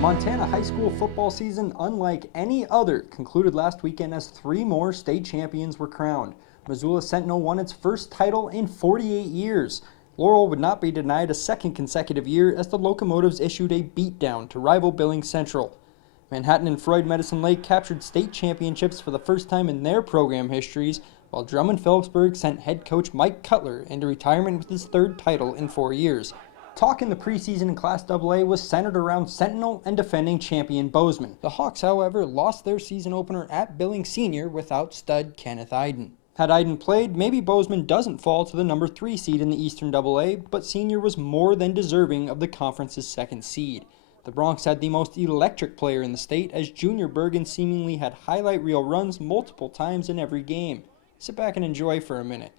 Montana high school football season, unlike any other, concluded last weekend as 3 more state champions were crowned. Missoula Sentinel won its first title in 48 years. Laurel would not be denied a second consecutive year as the Locomotives issued a beatdown to rival Billings Central. Manhattan and Freud Medicine Lake captured state championships for the first time in their program histories, while Drummond-Phillipsburg sent head coach Mike Cutler into retirement with his 3rd title in 4 years. Talk in the preseason in Class AA was centered around Sentinel and defending champion Bozeman. The Hawks, however, lost their season opener at Billings Senior without stud Kenneth Iden. Had Iden played, maybe Bozeman doesn't fall to the number 3 seed in the Eastern AA, but Senior was more than deserving of the conference's 2nd seed. The Bronx had the most electric player in the state, as Junior Bergen seemingly had highlight reel runs multiple times in every game. Sit back and enjoy for a minute.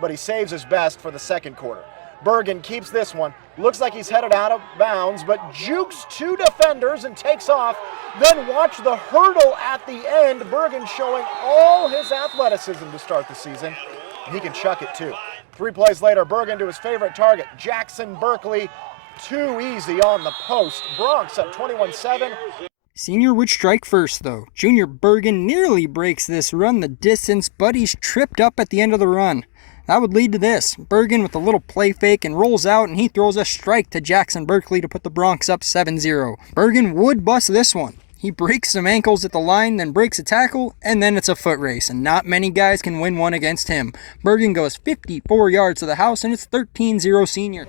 But he saves his best for the 2nd quarter. Bergen keeps this one. Looks like he's headed out of bounds, but jukes 2 defenders and takes off. Then watch the hurdle at the end. Bergen showing all his athleticism to start the season. He can chuck it too. 3 plays later, Bergen to his favorite target, Jackson Berkeley. Too easy on the post. Bronx up 21-7. Senior would strike first, though. Junior Bergen nearly breaks this run the distance, but he's tripped up at the end of the run. That would lead to this. Bergen with a little play fake and rolls out, and he throws a strike to Jackson Berkeley to put the Bronx up 7-0. Bergen would bust this one. He breaks some ankles at the line, then breaks a tackle, and then it's a foot race, and not many guys can win one against him. Bergen goes 54 yards to the house, and it's 13-0 Senior.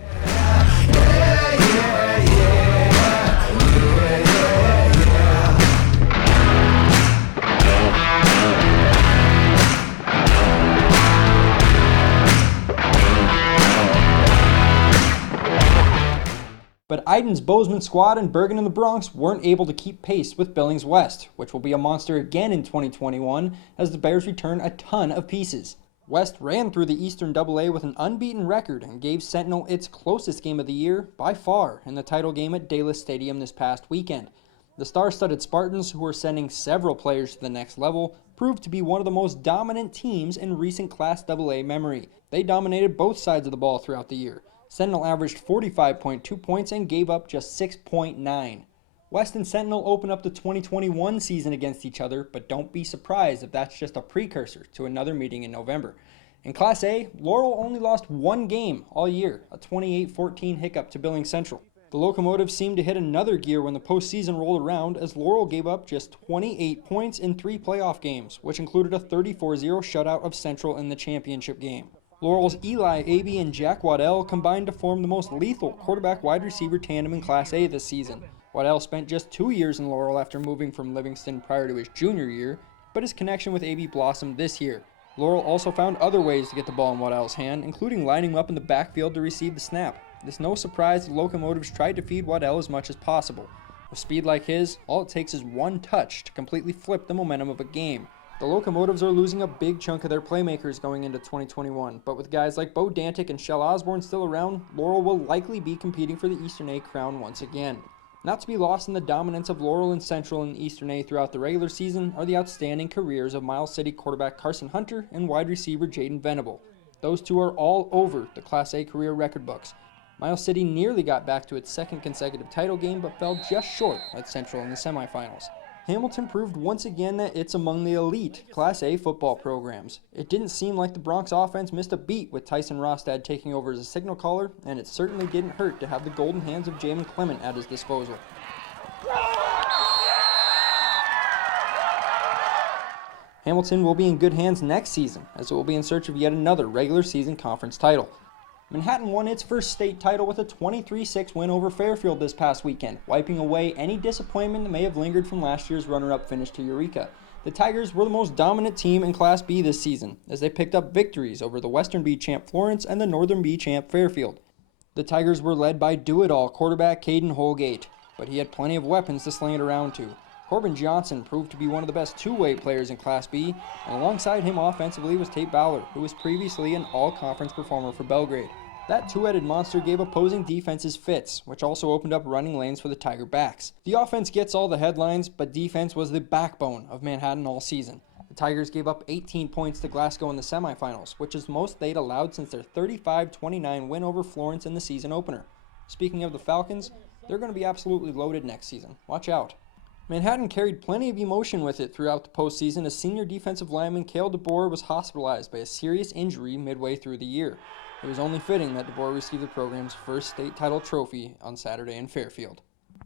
But Iden's Bozeman squad and Bergen and the Bronx weren't able to keep pace with Billings West, which will be a monster again in 2021 as the Bears return a ton of pieces. West ran through the Eastern AA with an unbeaten record and gave Sentinel its closest game of the year by far in the title game at Dalis Stadium this past weekend. The star-studded Spartans, who are sending several players to the next level, proved to be one of the most dominant teams in recent Class AA memory. They dominated both sides of the ball throughout the year. Sentinel averaged 45.2 points and gave up just 6.9. West and Sentinel open up the 2021 season against each other, but don't be surprised if that's just a precursor to another meeting in November. In Class A, Laurel only lost 1 game all year, a 28-14 hiccup to Billings Central. The Locomotives seemed to hit another gear when the postseason rolled around, as Laurel gave up just 28 points in 3 playoff games, which included a 34-0 shutout of Central in the championship game. Laurel's Eli Abe and Jack Waddell combined to form the most lethal quarterback-wide receiver tandem in Class A this season. Waddell spent just 2 years in Laurel after moving from Livingston prior to his junior year, but his connection with Abe blossomed this year. Laurel also found other ways to get the ball in Waddell's hand, including lining him up in the backfield to receive the snap. It's no surprise the Locomotives tried to feed Waddell as much as possible. With speed like his, all it takes is 1 touch to completely flip the momentum of a game. The Locomotives are losing a big chunk of their playmakers going into 2021, but with guys like Bo Dantic and Shell Osborne still around, Laurel will likely be competing for the Eastern A crown once again. Not to be lost in the dominance of Laurel and Central in the Eastern A throughout the regular season are the outstanding careers of Miles City quarterback Carson Hunter and wide receiver Jaden Venable. Those two are all over the Class A career record books. Miles City nearly got back to its 2nd consecutive title game, but fell just short at Central in the semifinals. Hamilton proved once again that it's among the elite Class A football programs. It didn't seem like the Bronx offense missed a beat with Tyson Rostad taking over as a signal caller, and it certainly didn't hurt to have the golden hands of Jamin Clement at his disposal. Hamilton will be in good hands next season, as it will be in search of yet another regular season conference title. Manhattan won its first state title with a 23-6 win over Fairfield this past weekend, wiping away any disappointment that may have lingered from last year's runner-up finish to Eureka. The Tigers were the most dominant team in Class B this season, as they picked up victories over the Western B champ Florence and the Northern B champ Fairfield. The Tigers were led by do-it-all quarterback Caden Holgate, but he had plenty of weapons to sling it around to. Corbin Johnson proved to be one of the best two-way players in Class B, and alongside him offensively was Tate Bowler, who was previously an all-conference performer for Belgrade. That two-headed monster gave opposing defenses fits, which also opened up running lanes for the Tiger backs. The offense gets all the headlines, but defense was the backbone of Manhattan all season. The Tigers gave up 18 points to Glasgow in the semifinals, which is the most they'd allowed since their 35-29 win over Florence in the season opener. Speaking of the Falcons, They're going to be absolutely loaded next season. Watch out. Manhattan carried plenty of emotion with it throughout the postseason as senior defensive lineman Cale DeBoer was hospitalized by a serious injury midway through the year. It was only fitting that DeBoer received the program's first state title trophy on Saturday in Fairfield.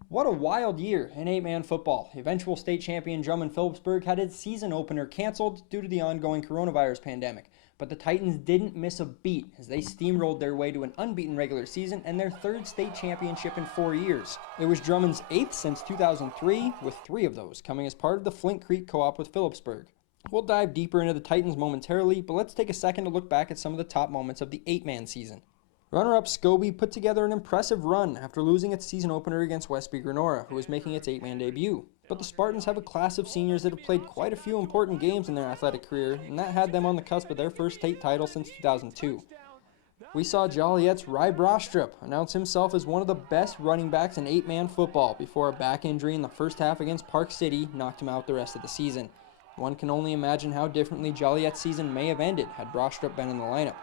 What a wild year in 8-man football. Eventual state champion Drummond Phillipsburg had its season opener canceled due to the ongoing coronavirus pandemic, but the Titans didn't miss a beat as they steamrolled their way to an unbeaten regular season and their third state championship in 4 years. It was Drummond's 8th since 2003, with 3 of those coming as part of the Flint Creek co-op with Phillipsburg. We'll dive deeper into the Titans momentarily, but let's take a second to look back at some of the top moments of the 8-man season. Runner-up Scobie put together an impressive run after losing its season opener against Westby Granora, who was making its 8-man debut. But the Spartans have a class of seniors that have played quite a few important games in their athletic career, and that had them on the cusp of their first state title since 2002. We saw Joliet's Ry Brostrup announce himself as one of the best running backs in 8-man football before a back injury in the first half against Park City knocked him out the rest of the season. One can only imagine how differently Joliet's season may have ended had Brostrup been in the lineup.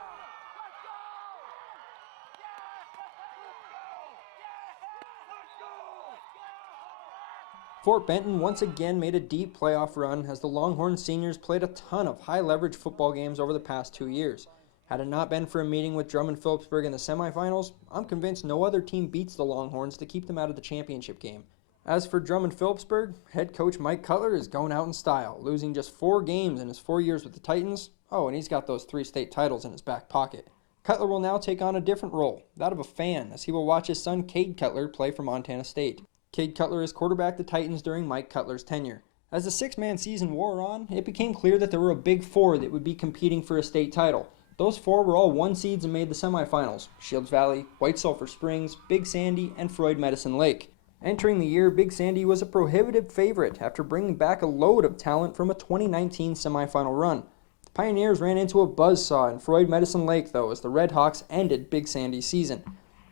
Fort Benton once again made a deep playoff run as the Longhorn seniors played a ton of high-leverage football games over the past 2 years. Had it not been for a meeting with Drummond Phillipsburg in the semifinals, I'm convinced no other team beats the Longhorns to keep them out of the championship game. As for Drummond Phillipsburg, head coach Mike Cutler is going out in style, losing just 4 games in his 4 years with the Titans. Oh, and he's got those 3 state titles in his back pocket. Cutler will now take on a different role, that of a fan, as he will watch his son Cade Cutler play for Montana State. Cade Cutler has quarterbacked the Titans during Mike Cutler's tenure. As the 6-man season wore on, it became clear that there were a big 4 that would be competing for a state title. Those 4 were all 1 seeds and made the semifinals: Shields Valley, White Sulphur Springs, Big Sandy, and Freud Medicine Lake. Entering the year, Big Sandy was a prohibitive favorite after bringing back a load of talent from a 2019 semifinal run. The Pioneers ran into a buzzsaw in Freud Medicine Lake, though, as the Red Hawks ended Big Sandy's season.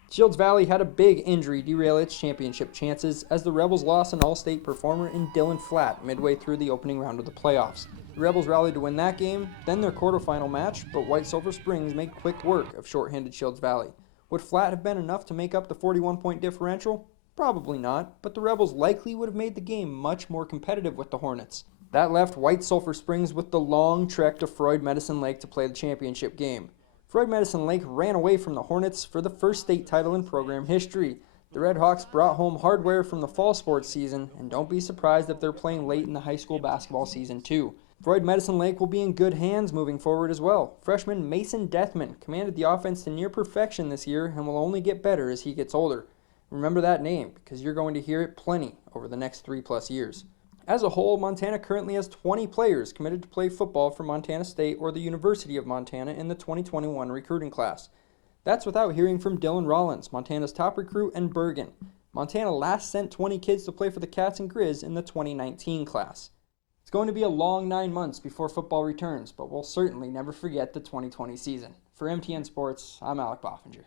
Shields Valley had a big injury derail its championship chances as the Rebels lost an all-state performer in Dylan Flatt midway through the opening round of the playoffs. The Rebels rallied to win that game, then their quarterfinal match, but White Sulphur Springs made quick work of short-handed Shields Valley. Would Flatt have been enough to make up the 41-point differential? Probably not, but the Rebels likely would have made the game much more competitive with the Hornets. That left White Sulphur Springs with the long trek to Freud Medicine Lake to play the championship game. Freud Medicine Lake ran away from the Hornets for the first state title in program history. The Red Hawks brought home hardware from the fall sports season, and don't be surprised if they're playing late in the high school basketball season too. Freud Medicine Lake will be in good hands moving forward as well. Freshman Mason Deathman commanded the offense to near perfection this year and will only get better as he gets older. Remember that name, because you're going to hear it plenty over the next 3+ years. As a whole, Montana currently has 20 players committed to play football for Montana State or the University of Montana in the 2021 recruiting class. That's without hearing from Dylan Rollins, Montana's top recruit, and Bergen. Montana last sent 20 kids to play for the Cats and Grizz in the 2019 class. It's going to be a long 9 months before football returns, but we'll certainly never forget the 2020 season. For MTN Sports, I'm Alec Bofinger.